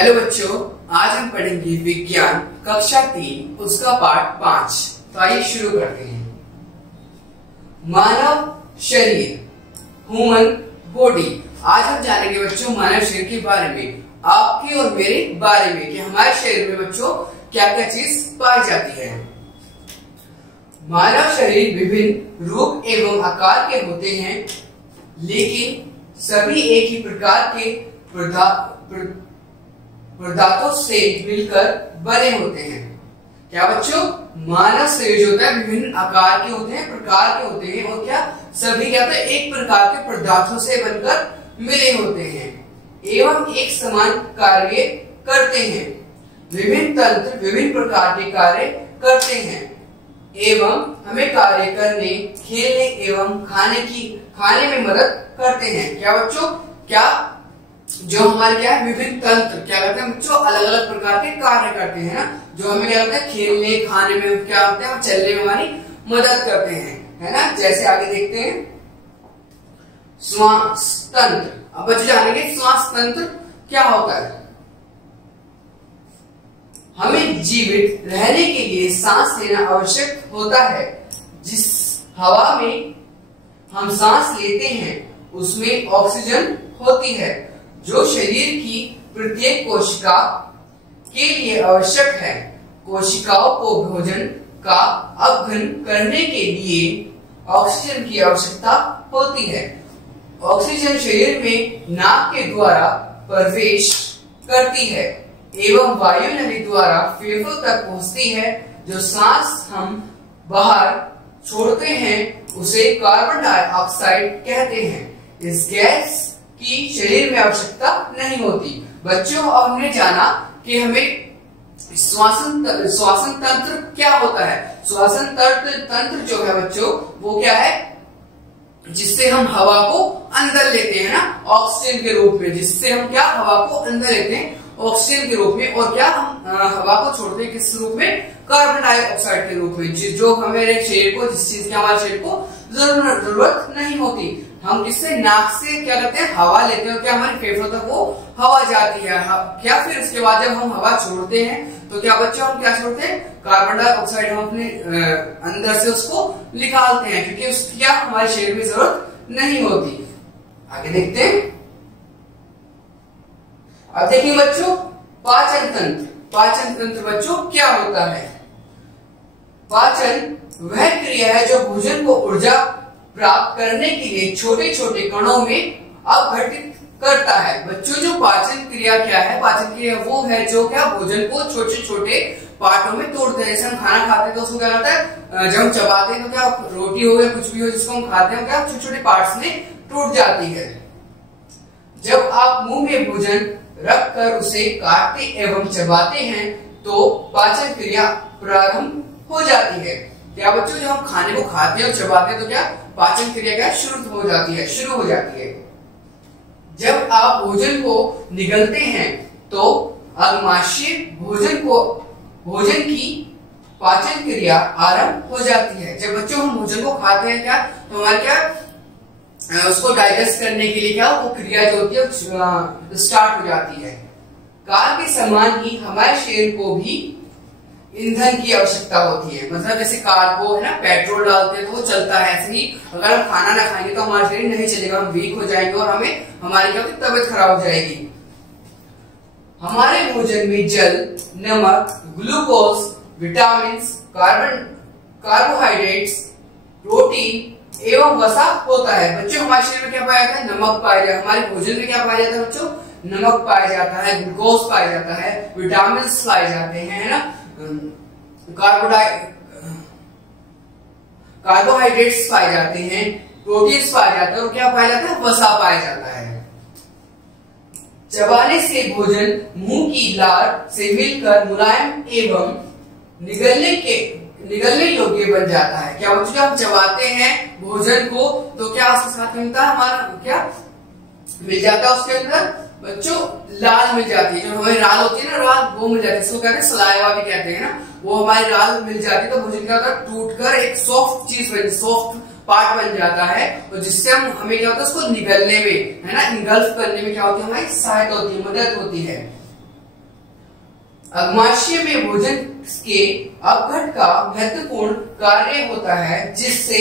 Hello बच्चों, आज हम पढ़ेंगे विज्ञान कक्षा 3 उसका पाठ 5। तो आइए शुरू करते हैं। मानव शरीर, ह्यूमन बॉडी। आज हम जानेंगे बच्चों मानव शरीर के बारे में, आपके और मेरे बारे में कि हमारे शरीर में बच्चों क्या क्या चीज पाई जाती है। मानव शरीर विभिन्न रूप एवं आकार के होते हैं, लेकिन सभी एक ही प्रकार के पदार्थों से मिलकर बने होते हैं। क्या बच्चों, मानव शरीर जो होता है विभिन्न आकार के होते हैं, प्रकार के होते हैं, और क्या सभी क्या होता है एक प्रकार के पदार्थों से बनकर मिले होते हैं एवं एक समान कार्य करते हैं। विभिन्न तंत्र विभिन्न प्रकार के कार्य करते हैं एवं हमें कार्य करने, खेलने एवं खाने में मदद करते हैं। क्या बच्चों, क्या जो हमारे क्या है विभिन्न तंत्र क्या करते हैं बच्चों, अलग अलग प्रकार के कार्य करते हैं ना, जो हमें क्या होता है खेलने खाने में क्या होते हैं, चलने में हमारी मदद करते हैं, है ना। जैसे आगे देखते हैं श्वास तंत्र। अब बच्चे जानेंगे श्वास तंत्र क्या होता है। हमें जीवित रहने के लिए सांस लेना आवश्यक होता है। जिस हवा में हम सांस लेते हैं उसमें ऑक्सीजन होती है, जो शरीर की प्रत्येक कोशिका के लिए आवश्यक है। कोशिकाओं को भोजन का अपघन करने के लिए ऑक्सीजन की आवश्यकता होती है। ऑक्सीजन शरीर में नाक के द्वारा प्रवेश करती है एवं वायु नली द्वारा फेफड़ों तक पहुंचती है। जो सांस हम बाहर छोड़ते हैं उसे कार्बन डाइऑक्साइड कहते हैं। इस गैस की शरीर में आवश्यकता नहीं होती। बच्चों, अब हमने जाना कि हमें श्वसन तंत्र क्या होता है। श्वसन तंत्र जो है बच्चों वो क्या है, जिससे हम हवा को अंदर लेते हैं ना ऑक्सीजन के रूप में, जिससे हम क्या हवा को अंदर लेते हैं ऑक्सीजन के रूप में, और क्या हम हवा को छोड़ते हैं किस रूप में, कार्बन डाइऑक्साइड के रूप में, जो हमारे शरीर को जिस चीज की हमारे शरीर को जरूरत नहीं होती। हम किससे, नाक से क्या करते हैं हवा लेते हैं, क्या हमारे फेफड़ों तक वो हवा जाती है। क्या फिर उसके बाद जब हम हवा छोड़ते हैं तो क्या बच्चों हम क्या छोड़ते हैं, कार्बन डाइऑक्साइड हम अपने अंदर से उसको निकालते हैं, क्योंकि उसकी क्या हमारे शरीर में जरूरत नहीं होती। आगे देखते हैं। अब देखिए बच्चों पाचन तंत्र। पाचन तंत्र बच्चों क्या होता है। पाचन वह क्रिया है जो भोजन को ऊर्जा प्राप्त करने के लिए छोटे छोटे कणों में अपघटित करता है। बच्चों, जो पाचन क्रिया क्या है, पाचन क्रिया वो है जो क्या भोजन को छोटे छोटे पार्टों में तोड़ते हैं। जैसे हम खाना खाते हैं तो उसको क्या करता है, जब हम चबाते हैं तो क्या रोटी हो या कुछ भी हो जिसको हम खाते हैं क्या छोटे छोटे पार्ट्स में टूट जाती है। जब आप मुंह में भोजन रखकर उसे काटते एवं चबाते हैं तो पाचन क्रिया प्रारंभ हो जाती है। क्या बच्चों, जब हम खाने को खाते हैं और चबाते हैं तो क्या पाचन क्रिया क्या शुरू हो जाती है। जब आप भोजन को निगलते हैं तो अग्नाशय भोजन की पाचन क्रिया आरंभ हो जाती है। जब बच्चों हम भोजन को खाते हैं क्या तो हमारे क्या उसको डाइजेस्ट करने के लिए क्या वो क्रिया जो होती है स्टार्ट हो जाती है। कार के समान ही हमारे शरीर को भी ईंधन की आवश्यकता होती है। मतलब जैसे कार को है ना पेट्रोल डालते हैं तो वो चलता है, ऐसे ही अगर हम खाना ना खाएंगे तो हमारा शरीर नहीं चलेगा, हम वीक हो जाएंगे और हमारी क्या तबीयत खराब हो जाएगी। हमारे भोजन में जल, नमक, ग्लूकोज, विटामिन, कार्बोहाइड्रेट्स, प्रोटीन एवं वसा होता है। बच्चों, हमारे शरीर में क्या पाया जाता है, नमक पाया जाता है। हमारे भोजन में क्या पाया जाता है बच्चों, नमक पाया जाता है, ग्लूकोज पाया जाता है, विटामिन पाए जाते हैं, है ना, कार्बोहाइड्रेट्स पाए जाते हैं, प्रोटीन्स पाए जाते हैं, और क्या पाया जाता है, वसा पाया जाता है। चबाने से भोजन मुंह की लार से मिलकर मुलायम एवं निगलने योग्य बन जाता है। क्या बच्चों, जब हम चबाते हैं भोजन को तो क्या उसके साथ मिलता है, हमारा क्या मिल जाता है उसके अंदर बच्चों, लाल मिल जाती है। जो हमारी राल होती है ना, राल वो मिल जाती है, इसको कहते हैं सलाइवा भी कहते हैं ना, वो हमारी राल मिल जाती है तो भोजन क्या होता है टूट कर एक सॉफ्ट चीज सॉफ्ट पार्ट बन जाता है, और जिससे हमें क्या होता है उसको निगलने में, है ना, इंगल्फ करने में क्या होती है हमारी सहायता होती है, मदद होती है। अग्नाशय में भोजन के अपघट का महत्वपूर्ण कार्य होता है, जिससे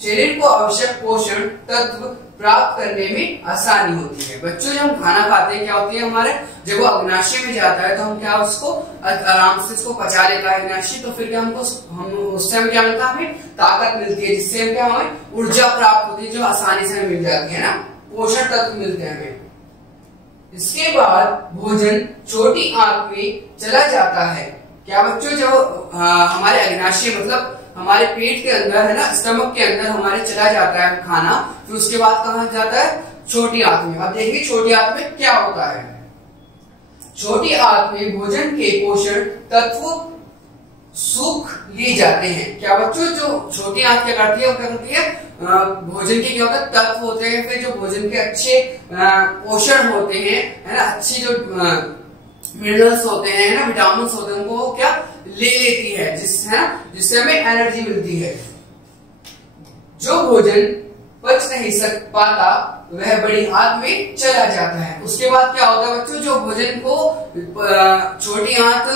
शरीर को आवश्यक पोषण तत्व प्राप्त करने में आसानी होती है। बच्चों, जब हम खाना खाते हैं क्या होती है हमारे, जब वो अग्नाशय में जाता है तो हम क्या उसको आराम से इसको पचा लेता है अग्नाशय, तो फिर क्या हम उस टाइम क्या मिलता है, हमें ताकत मिलती है, जिससे क्या हमें ऊर्जा प्राप्त होती है, जो आसानी से मिल जाती है ना, पोषण तत्व मिलते हैं हमें। इसके बाद भोजन छोटी आंत में चला जाता है। क्या बच्चों, जब हमारे अग्नाशय मतलब हमारे पेट के अंदर है ना, स्टमक के अंदर हमारे चला जाता है खाना, फिर उसके बाद कहाँ जाता है, छोटी आंत में। अब देखिए छोटी आंत में क्या होता है। छोटी आंत में भोजन के पोषण तत्व सूख लिए जाते हैं। क्या बच्चों, जो छोटी आंत क्या करती है, वो क्या करती है, भोजन के क्या होता है, तत्व होते हैं, फिर जो भोजन के अच्छे पोषण होते हैं, है ना, अच्छे जो मिनरल्स होते हैं ना, विटामिन होते हैं, उनको क्या ले लेती है, जिससे हमें एनर्जी मिलती है। जो भोजन पच नहीं पाता वह बड़ी आंत में चला जाता है। उसके बाद क्या होता है बच्चों, जो भोजन को छोटी आंत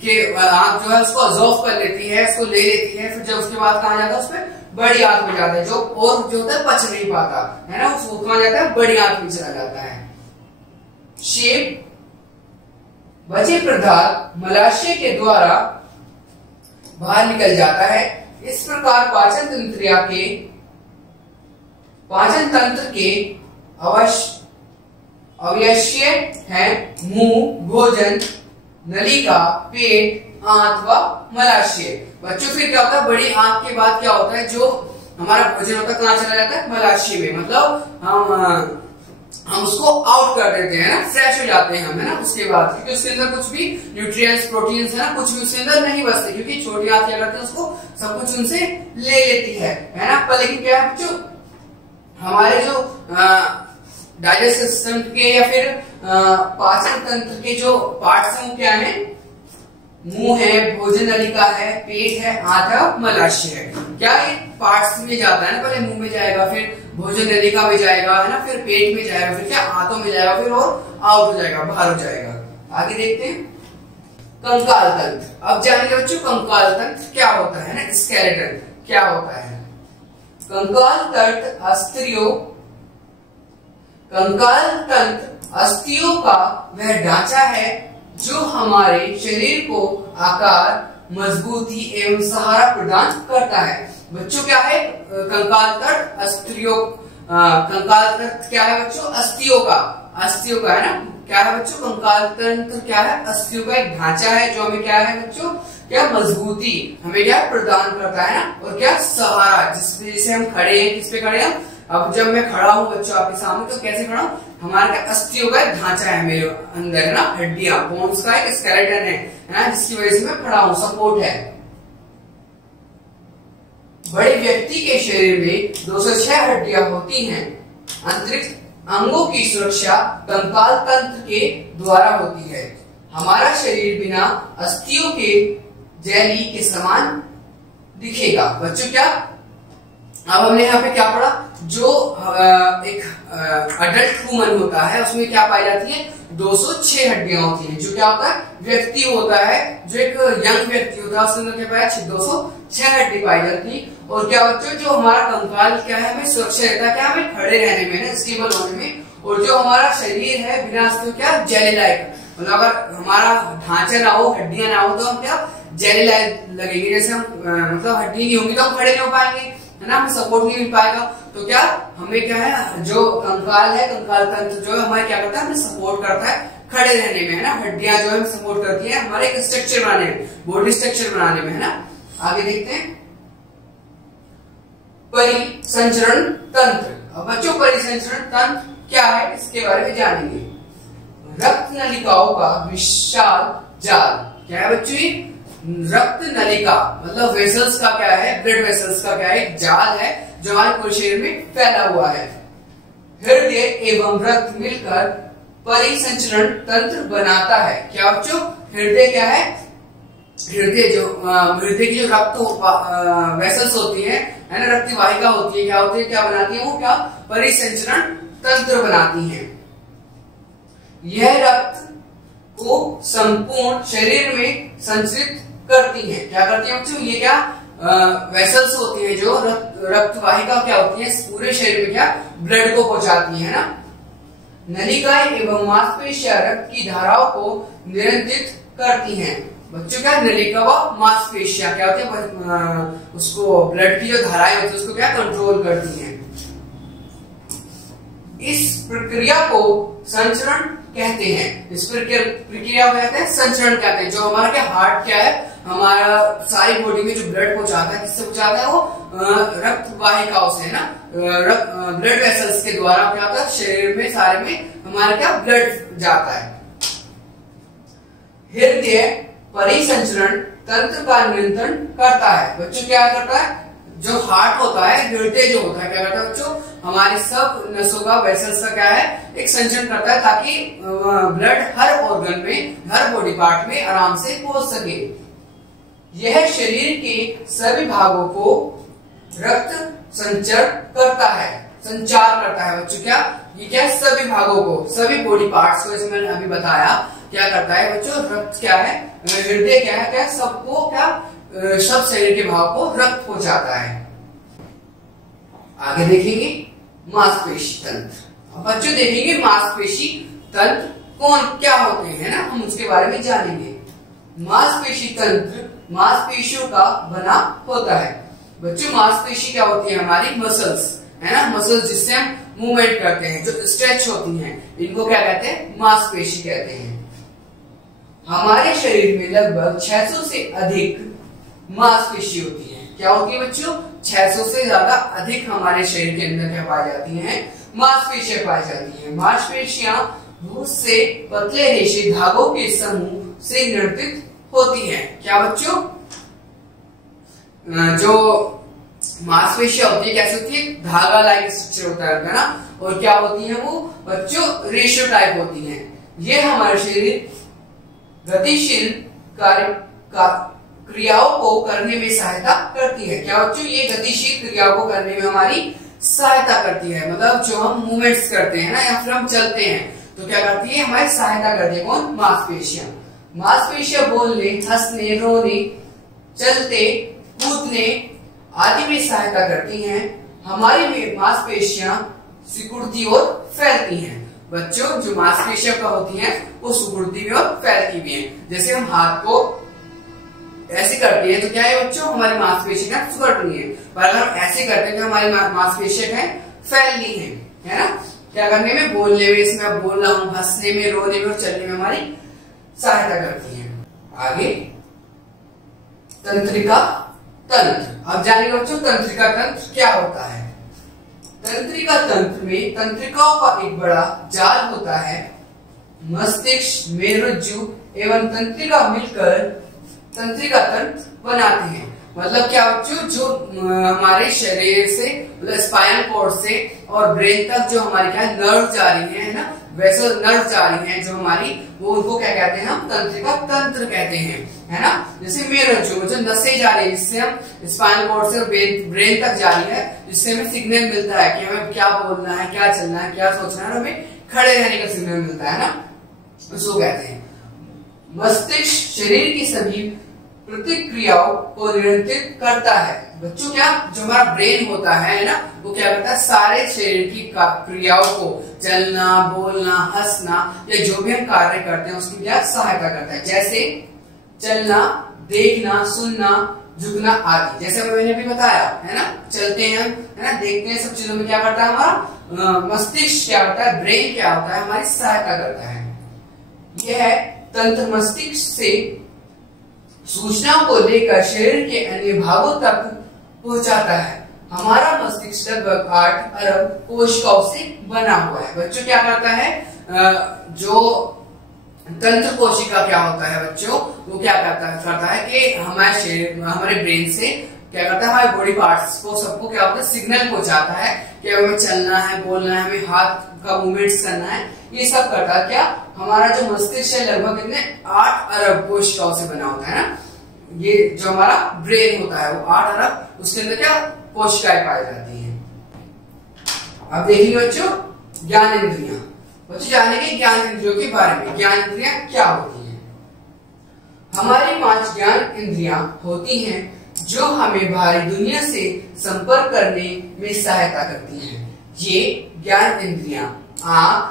जो है उसको अब्सॉर्ब कर लेती है, उसको ले लेती है, फिर जब उसके बाद कहा जाता है उसमें बड़ी आंत में जाता है, जो और जो होता है पच नहीं पाता है ना, उसको कहा जाता है बड़ी आंत में चला जाता है। शेप बचे पदार्थ मलाशय के द्वारा बाहर निकल जाता है। इस प्रकार पाचन तंत्र के अवयस्य है मुंह, भोजन, नलिका, पेट, आंत व मलाशय। बच्चों, फिर क्या होता है, बड़ी आंत के बाद क्या होता है, जो हमारा भोजन होता है कहाँ चला जाता है, मलाशय में, मतलब हम उसको आउट कर देते हैं ना, फ्रेश हो जाते हैं हम, है ना, उसके बाद, क्योंकि उसके अंदर कुछ भी न्यूट्रिएंट्स, प्रोटीन्स है ना, कुछ भी उसके अंदर नहीं बचते, क्योंकि छोटी आंत क्या करते हैं, उसको सब कुछ उनसे ले लेती है ना। पर लेकिन क्या है बच्चों, हमारे जो डाइजेस्टिव सिस्टम के या फिर पाचन तंत्र के जो पार्ट्स हैं वो क्या है, मुंह है, भोजन नलिका है, पेट है, आंत है, मलाशय है। क्या ये पार्ट्स में जाता है ना, पहले मुंह में जाएगा, फिर भोजन नलिका में जाएगा, है ना, फिर पेट में जाएगा, फिर क्या आंतों में जाएगा, फिर और आउट हो जाएगा, बाहर हो जाएगा। आगे देखते हैं कंकाल तंत्र। अब जानेंगे बच्चों कंकाल तंत्र क्या होता है ना, स्केलेटन क्या होता है। कंकाल तंत्र अस्थियों का वह ढांचा है जो हमारे शरीर को आकार, मजबूती एवं सहारा प्रदान करता है। बच्चों, क्या है कंकाल तंत्र, कंकाल तंत्र क्या है बच्चों, अस्थियों का है ना, क्या है बच्चों, कंकाल तंत्र क्या है, अस्थियों का एक ढांचा है, जो हमें क्या है बच्चों, क्या मजबूती हमें क्या प्रदान करता है ना, और क्या सहारा, जिस वजह से हम खड़े हैं, किस पे खड़े हैं। अब जब मैं खड़ा हूं बच्चों आपके सामने, तो कैसे खड़ा हूं, हमारा क्या अस्थियों का एक ढांचा है मेरे अंदर, है ना, हड्डियां, बोन्स का एक स्केलेटन है ना, जिसकी वजह से मैं खड़ा हूं, सपोर्ट है। बड़े व्यक्ति के शरीर में 206 हड्डियां होती हैं। अंतरिक्ष अंगों की सुरक्षा कंकाल तंत्र के द्वारा होती है। हमारा शरीर बिना अस्थियों के जेली के समान दिखेगा। बच्चों, क्या अब हमने यहाँ पे क्या पढ़ा, जो एक अडल्ट ह्यूमन होता है उसमें क्या पाई जाती है, 206 हड्डियां होती हैं। जो क्या होता है, व्यक्ति होता है, जो एक यंग व्यक्ति होता है, उसके अंदर क्या पाया, 206 हड्डी पाई जाती है। और क्या बच्चों, जो हमारा कंकाल क्या है, हमें सुरक्षा देता है, क्या हमें खड़े रहने में, स्टेबल होने में। और जो हमारा शरीर है बिना अस्थियों क्या, जेली लाइक, मतलब अगर हमारा ढांचा ना हो, हड्डियां ना हो, तो हम क्या जेली लाइक लगेंगे, जैसे हम मतलब हड्डी नहीं होगी तो हम खड़े नहीं हो पाएंगे, है ना, हमें सपोर्ट नहीं मिल पाएगा। तो क्या हमें क्या है, जो कंकाल है, कंकाल तंत्र जो है हमारे क्या करता है, हमें सपोर्ट करता है खड़े रहने में, है ना, हड्डियां जो है सपोर्ट करती है हमारे एक स्ट्रक्चर बनाने में, बॉडी स्ट्रक्चर बनाने में, है ना। आगे देखते हैं परिसंचरण तंत्र। अब बच्चों, परिसंचरण तंत्र क्या है, इसके बारे में जानेंगे। रक्त नलिकाओं का विशाल जाल, क्या है बच्चों, रक्त नलिका मतलब वेसल्स का क्या है, ब्लड वेसल्स का क्या है, एक जाल है जो हमारे पूरे शरीर में फैला हुआ है। हृदय एवं रक्त मिलकर परिसंचरण तंत्र बनाता है। क्या बच्चों, हृदय क्या है, हृदय की जो रक्त वेसल्स होती है ना, रक्त वाहिका होती है, क्या होती है, क्या बनाती है, वो क्या परिसंचरण तंत्र बनाती है। यह रक्त को संपूर्ण शरीर में संचरित करती हैं। क्या करती हैं बच्चों? ये क्या वेसल्स होती हैं जो रक्त वाहिका क्या होती है पूरे शरीर में क्या ब्लड को पहुंचाती है ना। नलिकाएं एवं मांसपेशियां रक्त की धाराओं को नियंत्रित करती हैं। बच्चों क्या नलिका व मांसपेशियां क्या होती है उसको ब्लड की जो धाराएं होती है उसको क्या कंट्रोल करती हैं। इस प्रक्रिया को संचरण कहते हैं। इस प्रक्रिया को कहते हैं संचरण कहते हैं। जो हमारा क्या हार्ट क्या है हमारा सारी बॉडी में जो ब्लड पहुंचाता है किससे पहुंचाता है वो रक्त वाहिकाओं से ना ब्लड वेसल्स के द्वारा क्या होता है शरीर में सारे में हमारा क्या ब्लड जाता है। हृदय परिसंचरण तंत्र का नियंत्रण करता है। बच्चों क्या करता है जो हार्ट होता है हृदय जो होता है क्या करता है बच्चों हमारी सब नसों का वेसल्स का क्या है एक संचरण करता है ताकि ब्लड हर ऑर्गन में हर बॉडी पार्ट में आराम से पहुंच सके। यह शरीर के सभी भागों को रक्त संचार करता है बच्चों क्या ये क्या सभी भागों को सभी बॉडी पार्ट्स को जैसे मैंने अभी बताया क्या करता है बच्चों रक्त क्या है हृदय क्या है क्या सबको क्या सब शरीर के भाग को रक्त पहुंचाता है। आगे देखेंगे मांसपेशी तंत्र। अब बच्चों देखेंगे मांसपेशी तंत्र कौन क्या होते हैं ना हम उसके बारे में जानेंगे। मांसपेशी तंत्र मांसपेशियों का बना होता है। बच्चों मांसपेशी क्या होती है हमारी मसल्स है ना मसल्स जिससे हम मूवमेंट करते हैं जो स्ट्रेच होती हैं इनको क्या कहते हैं मांसपेशी कहते हैं। हमारे शरीर में लगभग 600 से अधिक मांसपेशी होती है। क्या होती है बच्चों 600 से ज्यादा अधिक हमारे शरीर के अंदर क्या पाई जाती हैं मांसपेशियां पाई जाती हैं। मांसपेशियां बहुत से पतले रेशे धागों के समूह से निर्मित होती हैं। क्या बच्चों जो मांसपेशियां होती है कैसे होती है धागा लाइक स्ट्रक्चर होता है ना और क्या होती है वो बच्चों रेशियो टाइप होती हैं। ये हमारे शरीर गतिशील कार्य क्रियाओं को करने में सहायता करती है। क्या बच्चों ये गतिशील क्रियाओं को करने में हमारी सहायता करती है मतलब जो हम मूवमेंट्स करते हैं ना या फिर हम चलते हैं तो क्या करती है हमारी सहायता करती है कौन मांसपेशियां। मांसपेशियां बोलने हंसने रोने चलते कूदने आदि में सहायता करती हैं। हमारी मांसपेशियां सिकुड़ती और फैलती हैं। बच्चों जो मांसपेशियां का होती हैं वो सिकुड़ती भी और फैलती भी हैं। जैसे हम हाथ को ऐसे करते हैं तो क्या है बच्चों हमारी मांसपेशियां सिकुड़ रही है पर अगर हम ऐसे करते हैं तो हमारी मांसपेशियां है फैल रही है ना क्या करने में बोलने में इसमें अब बोल रहा हूँ हंसने में रोने में और चलने में हमारी सहायता करती है। आगे तंत्रिका तंत्र। अब जानिए बच्चों तंत्रिका तंत्र क्या होता है। तंत्रिका तंत्र में तंत्रिकाओं का एक बड़ा जाल होता है। मस्तिष्क मेरुरज्जु एवं तंत्रिका मिलकर तंत्रिका तंत्र बनाते हैं। मतलब क्या बच्चों जो हमारे शरीर से मतलब स्पाइनल कॉर्ड से और ब्रेन तक जो हमारी क्या नर्व जा रही है ना वैसे नर्व जा रही है जो हमारी वो उनको क्या कहते हैं हम तंत्रिका तंत्र कहते हैं है ना। जैसे मेरुरज्जु जो नसें जा रही है जिससे हम स्पाइनल कॉर्ड से ब्रेन तक जा रही है जिससे हमें सिग्नल मिलता है कि हमें क्या बोलना है क्या चलना है क्या सोचना है और हमें खड़े रहने का सिग्नल मिलता है ना उसको कहते हैं। मस्तिष्क शरीर की सभी प्रतिक्रियाओं को नियंत्रित करता है। बच्चों क्या जो हमारा ब्रेन होता है ना वो क्या करता है सारे शरीर की क्रियाओं को चलना बोलना हंसना या जो भी हम कार्य करते हैं उसकी क्या सहायता करता है। जैसे चलना देखना सुनना झुकना आदि। जैसे मैंने भी बताया है ना चलते हैं है ना देखते हैं सब चीजों में क्या करता है हमारा मस्तिष्क क्या होता है ब्रेन क्या होता है हमारी सहायता करता है। यह तंत्र मस्तिष्क से सूचनाओं को लेकर शरीर के अन्य भागों तक पहुंचाता है। हमारा मस्तिष्क लगभग 8 अरब कोशिकाओं से बना हुआ है। बच्चों क्या करता है जो तंत्र कोशिका क्या होता है बच्चों वो क्या करता है कि हमारे शरीर हमारे ब्रेन से क्या करता है हमारे बॉडी पार्ट्स को सबको क्या होता है सिग्नल पहुंचाता है कि हमें चलना है बोलना है हमें हाथ का मूवमेंट्स करना है ये सब करता है। क्या हमारा जो मस्तिष्क है लगभग कितने 8 अरब कोशिकाओं से बना होता है ना। ये जो हमारा ब्रेन होता है वो 8 अरब उसके अंदर क्या कोशिकाएं पाई जाती हैं। अब देखिए बच्चों ज्ञानेंद्रियां। बच्चों जानेंगे ज्ञान इंद्रियों के बारे में। ज्ञान इंद्रियां क्या होती हैं? हमारी 5 ज्ञान इंद्रियां होती हैं जो हमें बाहरी दुनिया से संपर्क करने में सहायता करती हैं। ये ज्ञान इंद्रियां आंख,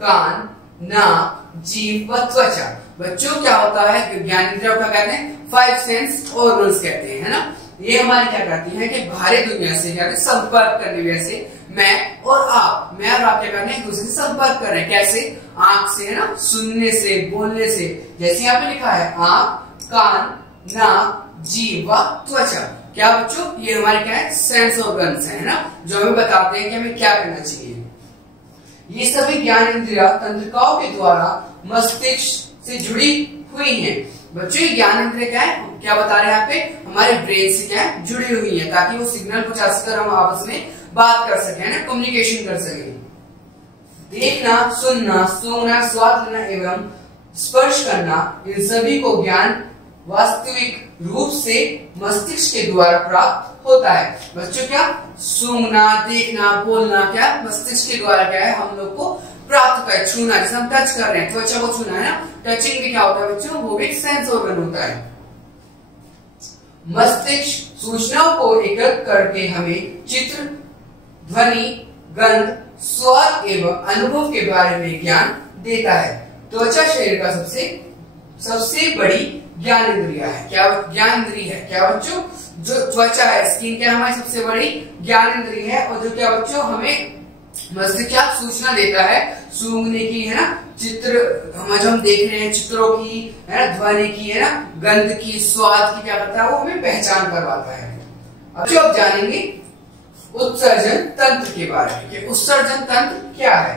कान, नाक, जीभ व त्वचा। बच्चों क्या होता है ज्ञान इंद्रियों का कहते हैं 5 सेंस ऑर्गन्स कहते हैं, है ना। ये हमारी क्या करती है कि बाहरी दुनिया से क्या संपर्क करने, वैसे मैं और आप क्या करते हैं एक दूसरे से संपर्क कर रहे हैं। कैसे? आंख से, है ना, सुनने से, बोलने से। जैसे यहाँ पे लिखा है आंख, कान, नाक, जीभ व त्वचा। क्या बच्चों? ये हमारे क्या है सेंस ऑर्गन्स है ना, जो हमें बताते हैं कि हमें क्या करना चाहिए। ये सभी ज्ञान इंद्रियां तंत्रिकाओं के द्वारा मस्तिष्क से जुड़ी हुई हैं। बच्चों ये ज्ञान इंद्रियां क्या है, क्या बता रहे हैं यहाँ पे, हमारे ब्रेन से क्या है जुड़ी हुई है, ताकि वो सिग्नल पहुंचा सकर हम आपस में बात कर सके, ना, कम्युनिकेशन कर सके। देखना, सुनना, सूंघना, स्वाद लेना एवं स्पर्श करना, इन सभी को ज्ञान वास्तविक रूप से मस्तिष्क के द्वारा प्राप्त होता है। बच्चों क्या सूंघना, देखना, बोलना क्या मस्तिष्क के द्वारा क्या है हम लोग को प्राप्त होता है। छूना, जैसे हम टच कर रहे हैं, त्वचा को छूना है ना, टचिंग भी क्या होता है बच्चों, वो भी एक सेंस ऑर्गन होता है। मस्तिष्क सूचनाओं को एकत्र करके हमें चित्र, ध्वनि, गंध, स्वाद एवं अनुभव के बारे में ज्ञान देता है। त्वचा शरीर का सबसे बड़ी ज्ञान इंद्रिया है। क्या ज्ञान इंद्रिय है? क्या बच्चों? जो त्वचा है, स्किन क्या हमारी सबसे बड़ी ज्ञान इंद्रिय है, और जो क्या बच्चों हमें मस्तिष्क क्या सूचना देता है, सूंघने की, है ना, चित्र जो हम देख रहे हैं चित्रों की, है ना, ध्वनि की, है ना, गंध की, स्वाद की, क्या करता है वो हमें पहचान करवाता है। अब जो आप जानेंगे उत्सर्जन तंत्र के बारे में कि उत्सर्जन तंत्र क्या है।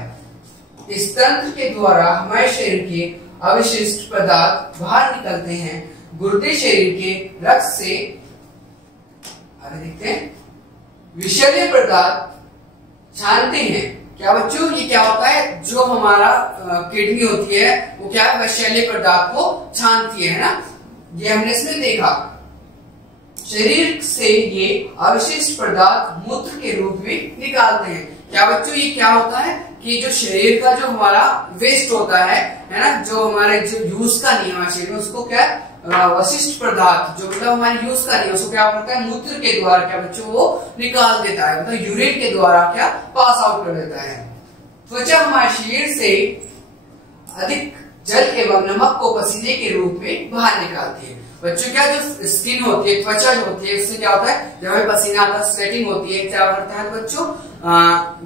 इस तंत्र के द्वारा हमारे शरीर के अवशिष्ट पदार्थ बाहर निकलते हैं। गुर्दे शरीर के रक्त से, आगे देखते हैं, विषैले पदार्थ छानते हैं। क्या बच्चों? ये क्या होता है, जो हमारा किडनी होती है वो क्या है विषैले पदार्थ को छानती है ना, ये हमने इसमें देखा। शरीर से ये अवशिष्ट पदार्थ मूत्र के रूप में निकालते हैं। क्या बच्चों? ये क्या होता है कि जो शरीर का जो हमारा वेस्ट होता है ना, जो हमारे जो यूज का नहीं है हमारे शरीर में, उसको क्या वशिष्ठ पदार्थ जो मतलब हमारे यूज का नहीं है, उसको क्या करता है मूत्र के द्वारा क्या बच्चों वो निकाल देता है, मतलब यूरिन के द्वारा क्या पास आउट कर देता है। त्वचा हमारे शरीर से अधिक जल एवं नमक को पसीने के रूप में बाहर निकालती है। बच्चों क्या जो स्किन होती है, त्वचा जो होती है, उससे क्या होता है जब हमें पसीना आता है, स्वेटिंग होती है, क्या करता है बच्चों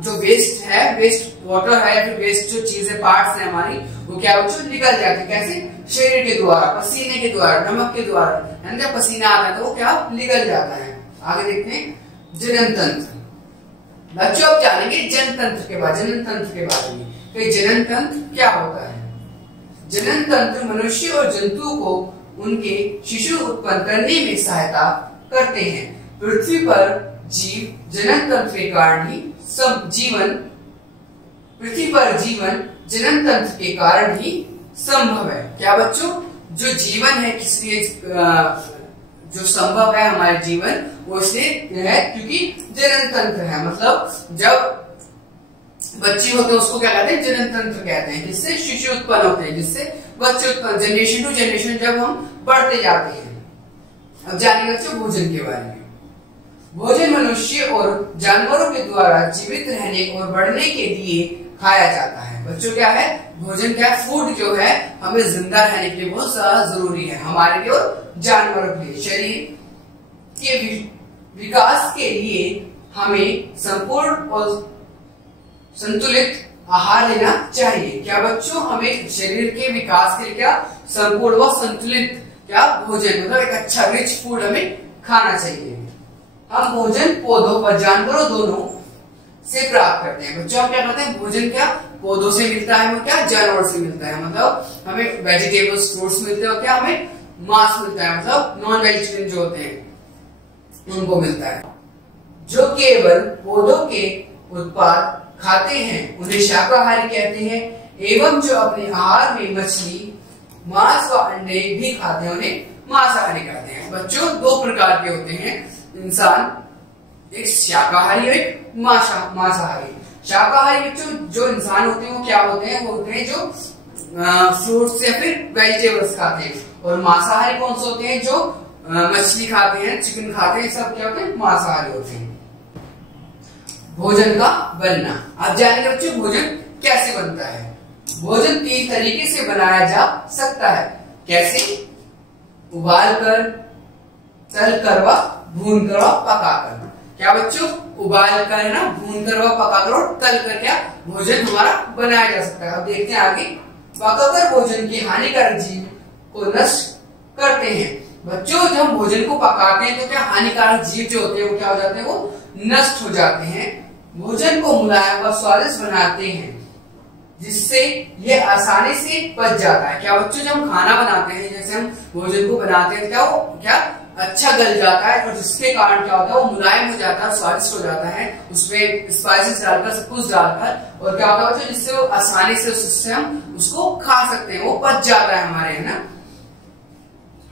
जो वेस्ट है, वेस्ट वाटर है या फिर वेस्ट जो चीजें पार्ट्स है हमारी, वो क्या बच्चों निकल जाती है। कैसे? शरीर के द्वारा, पसीने के द्वारा, नमक के द्वारा, है ना, जब पसीना आता है तो वो क्या निकल जाता है। आगे देखते हैं जनन तंत्र। बच्चों अब जानेंगे जनन तंत्र के बारे में कि जनन तंत्र क्या होता है। जनन तंत्र मनुष्य और जंतु को उनके शिशु उत्पन्न करने में सहायता करते हैं। पृथ्वी पर जीव जनन तंत्र के कारण ही जीवन जनन तंत्र के कारण ही संभव है। क्या बच्चों? जो जीवन है किस लिए जो संभव है हमारे जीवन, वो इसलिए है क्योंकि जनन तंत्र है। मतलब जब बच्चे होते हैं उसको क्या कहते हैं? जनन तंत्र कहते हैं, जिससे शिशु उत्पन्न होते हैं, जिससे बच्चे उत्पन्न, जनरेशन टू जनरेशन जब हम बढ़ते जाते हैं। अब जानिए बच्चों भोजन के बारे में। भोजन मनुष्य और जानवरों के द्वारा जीवित रहने और बढ़ने के लिए खाया जाता है। बच्चों क्या है भोजन? क्या है? फूड जो है हमें जिंदा रहने के लिए बहुत ज्यादा जरूरी है, हमारे लिए और जानवरों के लिए। शरीर के विकास के लिए हमें संपूर्ण और संतुलित आहार लेना चाहिए। क्या बच्चों? हमें शरीर के विकास के लिए क्या संपूर्ण व संतुलित क्या भोजन, मतलब एक अच्छा रिच फूड हमें खाना चाहिए। हम भोजन पौधों व जानवरों दोनों से प्राप्त करते हैं। बच्चों हम क्या करते हैं? भोजन क्या पौधों से मिलता है, वो क्या जानवर से मिलता है, मतलब हमें वेजिटेबल्स फ्रूट्स मिलते हैं, और क्या हमें मांस मिलता है, मतलब नॉन वेजिटेरियन जो होते हैं उनको मिलता है। जो केवल पौधों के उत्पाद खाते हैं उन्हें शाकाहारी कहते हैं, एवं जो अपने आहार में मछली, मांस व अंडे भी खाते हैं उन्हें मांसाहारी कहते हैं। बच्चों दो प्रकार के होते हैं इंसान, एक शाकाहारी और एक मांसाहारी। शाकाहारी बच्चों जो इंसान होते हैं वो क्या होते हैं, वो होते हैं जो फ्रूट्स या फिर वेजिटेबल्स खाते हैं। और मांसाहारी कौन से होते हैं, जो मछली खाते हैं, चिकन खाते हैं, सब क्या होते हैं, मांसाहारी होते हैं। भोजन का बनना, आप जानेंगे बच्चों भोजन कैसे बनता है। भोजन 3 तरीके से बनाया जा सकता है। कैसे? उबाल कर, तल कर व भून कर व पका कर। क्या बच्चों? उबाल कर है ना, भून कर व पका कर और तल कर क्या भोजन हमारा बनाया जा सकता है। अब देखते हैं आगे। पकाकर भोजन की हानिकारक जीव को नष्ट करते हैं। बच्चों जब हम भोजन को पकाते हैं तो क्या हानिकारक जीव जो होते हैं वो क्या हो जाते हैं, वो नष्ट हो जाते हैं। भोजन को मुलायम व स्वादिष्ट बनाते हैं जिससे ये आसानी से पच जाता है। क्या बच्चों जब हम खाना बनाते हैं, जैसे हम भोजन को बनाते हैं, क्या वो क्या अच्छा गल जाता है और जिसके कारण क्या होता है, वो मुलायम हो जाता है, स्वादिष्ट हो जाता है, उसमें स्पाइसेस डालकर, सब कुछ डालकर, और क्या होता है बच्चों, जिससे वो आसानी से उससे हम उसको खा सकते हैं, वो पच जाता है हमारे, है ना।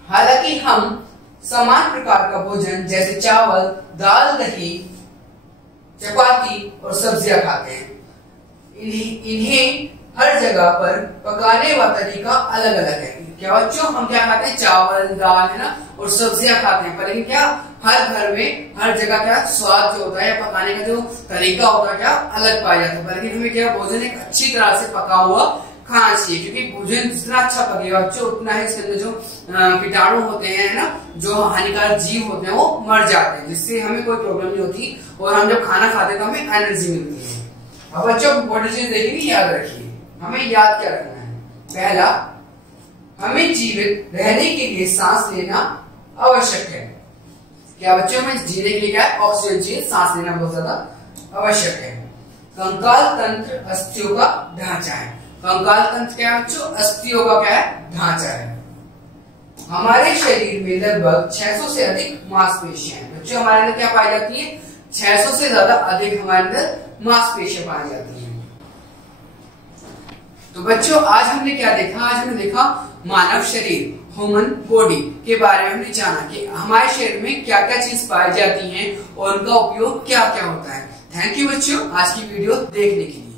हालांकि हम समान प्रकार का भोजन जैसे चावल, दाल, दही, चपाती और सब्जियां खाते हैं। इन्हें हर जगह पर पकाने का तरीका अलग अलग है। क्या बच्चों हम क्या खाते हैं, चावल, दाल, है ना, और सब्जियां खाते हैं, पर लेकिन क्या हर घर में हर जगह क्या स्वाद जो होता है, पकाने का जो तरीका होता है क्या अलग पाया जाता है। पर लेकिन हमें क्या भोजन एक अच्छी तरह से पका हुआ खाना चाहिए, क्योंकि भोजन जितना अच्छा पकेगा बच्चों उतना ही इसके अंदर जो कीटाणु होते हैं ना, जो हानिकारक जीव होते हैं, वो मर जाते हैं, जिससे हमें कोई प्रॉब्लम नहीं होती और हम जब खाना खाते हैं तो हमें एनर्जी मिलती है। अब बच्चों इंपॉर्टेंट चीज देखेंगे, याद रखिए, हमें याद क्या रखना है। पहला, हमें जीवित रहने के लिए सांस लेना आवश्यक है। क्या बच्चों हमें जीने के लिए क्या है, ऑक्सीजन चाहिए, सांस लेना बहुत ज्यादा आवश्यक है। कंकाल तंत्र अस्थियों का ढांचा है। कंकाल तंत्र क्या है बच्चों, अस्थियों का क्या है, ढांचा है। हमारे शरीर में लगभग 600 से अधिक मांसपेशियां हैं। बच्चों हमारे अंदर क्या पाई जाती है, 600 से ज्यादा अधिक हमारे अंदर मांसपेशियां पाई जाती हैं। तो बच्चों आज हमने क्या देखा, आज हमने देखा मानव शरीर, ह्यूमन बॉडी के बारे में हमने जाना कि हमारे शरीर में क्या क्या चीज पाई जाती हैं और उनका उपयोग क्या क्या होता है। थैंक यू बच्चों आज की वीडियो देखने के लिए।